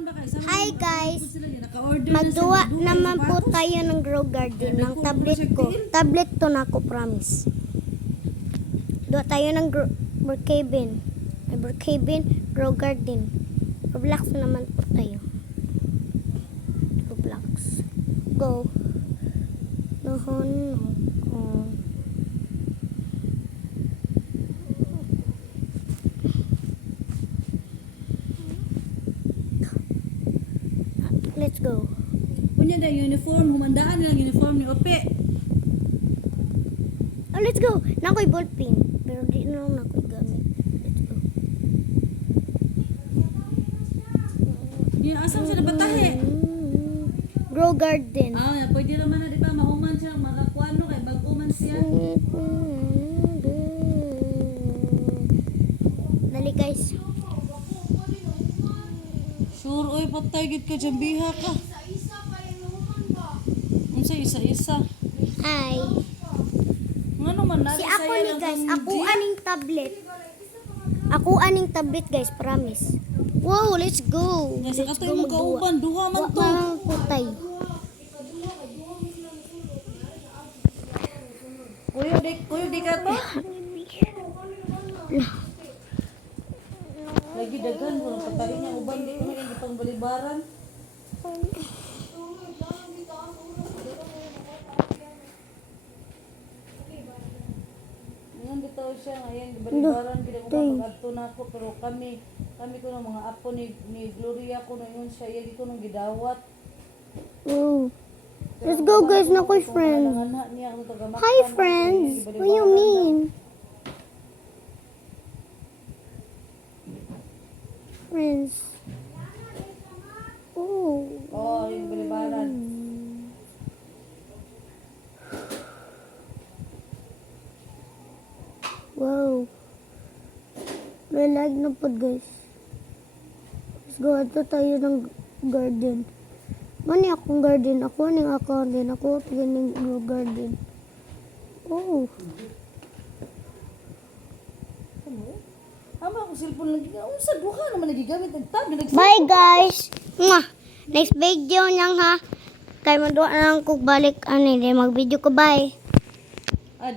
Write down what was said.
Hi guys! Magduwa naman po tayo ng grow garden ng tablet ko. Tablet to na ako, promise. Duwa tayo ng Brookhaven. Brookhaven grow garden. Roblox naman po tayo. Roblox. Go. Nohon. Oh. Let's go. Punya dah uniform, humandaan lang uniform ni Ope. Oh, let's go. Nakoy ballpen. Pero di na lang nakoy gamit. Let's go. Yun, asam siya napatahe. Grow garden. Ah, pwede naman na, di ba? Mahuman siya, makakuano kay baguman siya. Dali guys. Sure, oy, patay gid ka dyan, biha ka. Unsa isa-isa? Ay. Nga naman, Si ako ni guys. Ako aning tablet. Ako aning tablet guys, promise. Wow, let's go. Nga, sa Let's katoy go mo kauban, duha man to. Parang putay. Kuyo di ka to? Lagi dagan ko, patay niya, uban, di ko na pang balibaran. Ngayon bitaw siya, ngayon balibaran, hindi ko mapag-adto na ako, pero kami ko ng mga apo ni Gloria ko na yun siya, hindi ko nang gidawat. Oh. Let's go guys, nakoy friends. Hi friends. What do you mean? Friends. Oh. Oh, yung balibaran. Wow. Lalag na po guys. Let's go. Ato tayo ng garden. Mani akong garden. Ako ning account din. Ako ning grow garden. Oh. Ama ako cellphone lagi ka. Unsa duha naman nagigamit ng tab. Bye guys. Mwah. Next video niyang ha. Kay maduwa na lang kog balik ani. Mag video ko bye. Ah,